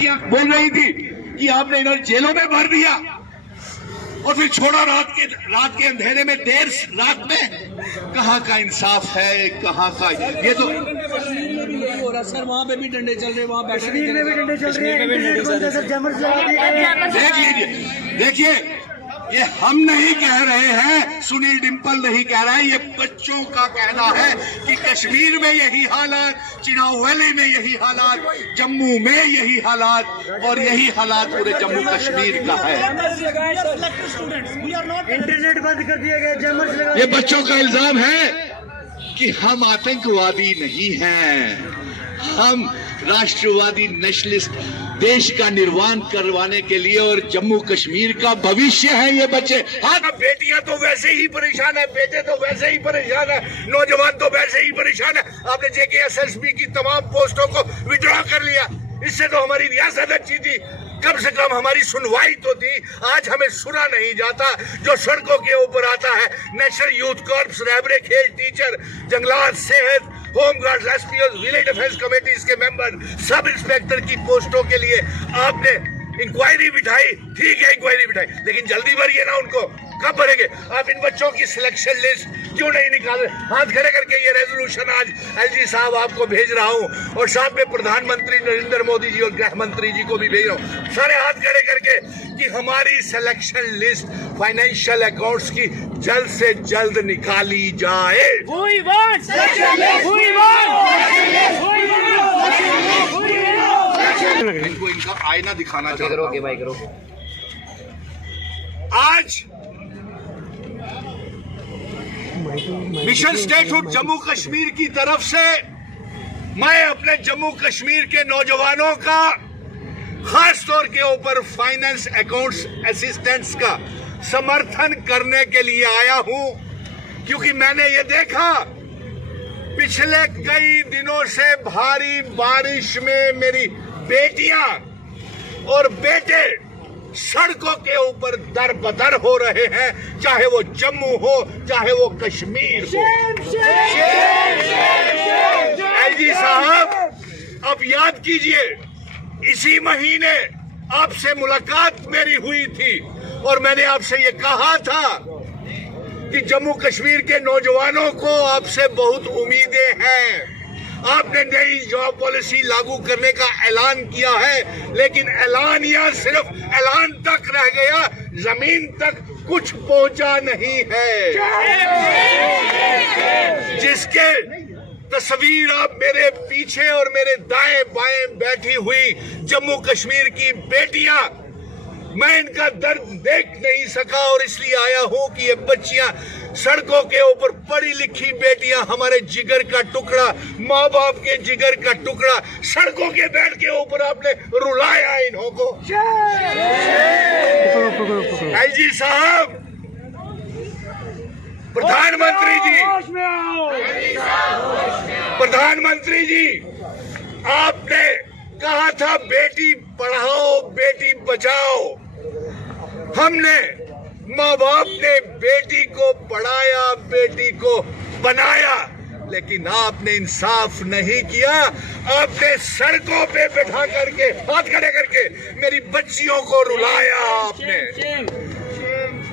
बच्चियां बोल रही थी कि आपने इन्हें जेलों में भर दिया और फिर छोड़ा रात के अंधेरे में, देर रात में। कहाँ का इंसाफ है, कहाँ का ये तो हो रहा सर, वहाँ पे भी डंडे चल रहे, वहाँ कश्मीर में भी डंडे चल रहे हैं। देख लीजिए, देखिए ये हम नहीं कह रहे हैं, सुनील डिम्पल नहीं कह रहा है, ये बच्चों का कहना है कि कश्मीर में यही हालात, चिनाव वैली में यही हालात, जम्मू में यही हालात और यही हालात पूरे जम्मू कश्मीर का है। इंटरनेट बंद कर दिया गया। ये बच्चों का इल्जाम है कि हम आतंकवादी नहीं हैं, हम राष्ट्रवादी नेशनलिस्ट, देश का निर्माण करवाने के लिए और जम्मू कश्मीर का भविष्य है ये बच्चे। हाँ, बेटियां तो वैसे ही परेशान है, बेटे तो वैसे ही परेशान है, नौजवान तो वैसे ही परेशान है। आपने JKSSB की तमाम पोस्टों को विड्रॉ कर लिया, इससे तो हमारी रियासत अच्छी थी, कम से कम हमारी सुनवाई तो थी। आज हमें सुना नहीं जाता, जो सड़कों के ऊपर आता है। नेशनल यूथ कॉर्प्स, रैबरे, खेल टीचर, जंगलात, सेहत, home guard, SPO, village defence committees के मेंबर, सब इंस्पेक्टर की पोस्टों के लिए आपने इंक्वायरी बिठाई, ठीक है इंक्वायरी बिठाई, लेकिन जल्दी भरिए ना उनको। कब भरेंगे? आप इन बच्चों की सिलेक्शन लिस्ट क्यों नहीं निकाल? हाथ खड़े करके ये रेजोल्यूशन आज LG साहब आपको भेज रहा हूं और साथ में प्रधानमंत्री नरेंद्र मोदी जी और गृह मंत्री जी को भी भेज रहा हूं, सारे हाथ खड़े करके कि हमारी सिलेक्शन लिस्ट फाइनेंशियल अकाउंट्स की जल्द से जल्द निकाली जाए। इनको इनका आईना दिखाना चाहता हूं। आज मिशन स्टेटहुड जम्मू कश्मीर की तरफ से मैं अपने जम्मू कश्मीर के नौजवानों का, खास तौर के ऊपर फाइनेंस अकाउंट्स असिस्टेंट्स का समर्थन करने के लिए आया हूं, क्योंकि मैंने ये देखा पिछले कई दिनों से भारी बारिश में मेरी बेटियां और बेटे सड़कों के ऊपर दर बदर हो रहे हैं, चाहे वो जम्मू हो चाहे वो कश्मीर हो। LG साहब, अब याद कीजिए, इसी महीने आपसे मुलाकात मेरी हुई थी और मैंने आपसे ये कहा था कि जम्मू कश्मीर के नौजवानों को आपसे बहुत उम्मीदें हैं। आपने नई जॉब पॉलिसी लागू करने का ऐलान किया है, लेकिन ऐलान या सिर्फ ऐलान तक रह गया, जमीन तक कुछ पहुंचा नहीं है। जिसके तस्वीर आप मेरे पीछे और मेरे दाएं बाएं बैठी हुई जम्मू कश्मीर की बेटियां, मैं इनका दर्द देख नहीं सका और इसलिए आया हूं कि ये बच्चियां सड़कों के ऊपर, पढ़ी लिखी बेटियां, हमारे जिगर का टुकड़ा, माँ बाप के जिगर का टुकड़ा, सड़कों के बेड के ऊपर आपने रुलाया इन्हों को। LG साहब, प्रधानमंत्री जी, आपने कहा था बेटी पढ़ाओ बेटी बचाओ। हमने, माँ बाप ने बेटी को पढ़ाया, बेटी को बनाया, लेकिन आपने इंसाफ नहीं किया। आपने सड़कों पे बैठा करके, हाथ खड़े करके मेरी बच्चियों को रुलाया। आपने,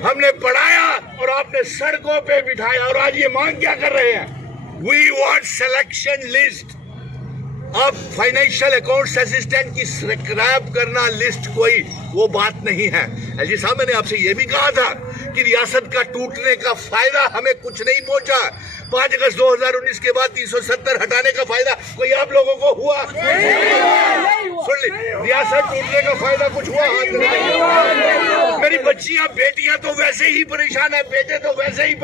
हमने पढ़ाया और आपने सड़कों पे बिठाया और आज ये मांग क्या कर रहे हैं? We want selection list. अब फाइनेंशियल अकाउंट्स असिस्टेंट की स्क्रैप करना लिस्ट कोई वो बात नहीं है। LG साहब, मैंने आपसे ये भी कहा था कि रियासत का टूटने का फायदा हमें कुछ नहीं पहुंचा। 5 अगस्त 2019 के बाद 370 हटाने का फायदा कोई आप लोगों को हुआ? सुन ली, रियासत टूटने का फायदा कुछ हुआ? मेरी बच्चियां बेटियां तो वैसे ही परेशान है, बेटे तो वैसे ही